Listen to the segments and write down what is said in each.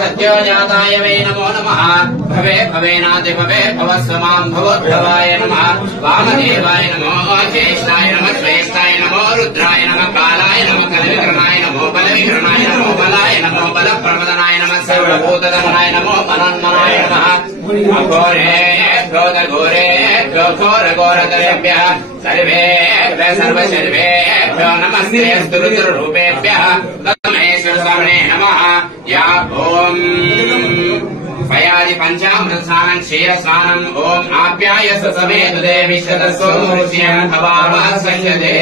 सद्यो जाताय वै नमो नमः भवे भवेनाति भवे भवस्व मां भवोद्भवाय नमः वामदेवाय नमो ज्येष्ठाय नमः श्रेष्ठाय नमो रुद्राय नमः कालाय नमः कलविक्रमाय नमो बलविक्रमाय नमो बलाय नमो बलप्रमदनाय नमः सर्वभूतधनाय नमो मनन्मनाय नमः अघोरेभ्यो घोरेभ्यो घोरघोरतरेभ्यः सर्वेभ्यः सर्वशर्वेभ्यो नमस्ते अस्तु रुद्ररूपेभ्यः महेश्वर स्वामिने नमः या ओम् पयादि पंचामृत स्नानं क्षीर स्नानं ओम आप्यायस समेत देवी शतस्वरूप्यं भवामः संयते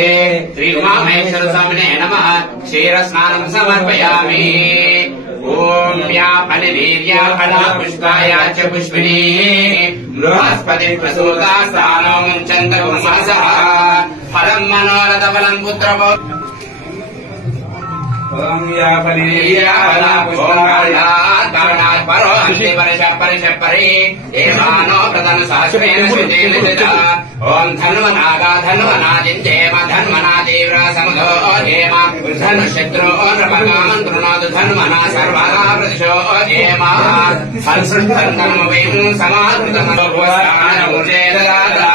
श्री उमा महेश्वर स्वामिने नमः क्षीर स्नानं समर्पयामि ओम या फलवीर्या फला पुष्पाया च पुष्पिनी बृहस्पति प्रसूता स्थानं चन्द्रमासः फलं मनोरथ फलं पुत्र ओम या फलीया फला पुष्पाणात् परो हन्ति परिश परि एवानो प्रथम सहस्रेण श्रुतेन चिता ओम धन्वनागा धन्वनादित्येम धन्वना तीव्र समुदो हेम धनुशत्रो नृपकामन्त्रुणादु धन्वना सर्वदा प्रतिशो हेम हर्षधन्वं समाकृतमोपस्थानमुचेददाता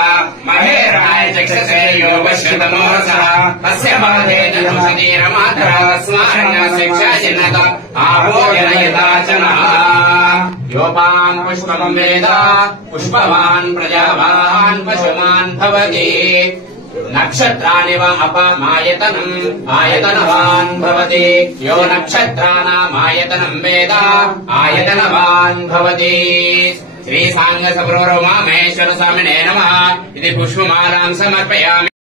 महेराय चक्षसे योगश्रुतमोरसः तस्य बाधे धनुषदीरमात्रः स्मारण्य शिक्षा चिन्नत आपो जनयताचनः योपान् पुष्पं वेद पुष्पवान् प्रजावान् पशुमान् भवति नक्षत्राणि वा अपमायतनम् आयतनवान् भवति यो नक्षत्राणामायतनं वेद आयतनवान् भवति श्री सांग सप्रोरमा महेश्वर स्वामिने नमः इति पुष्पमालां समर्पयामि।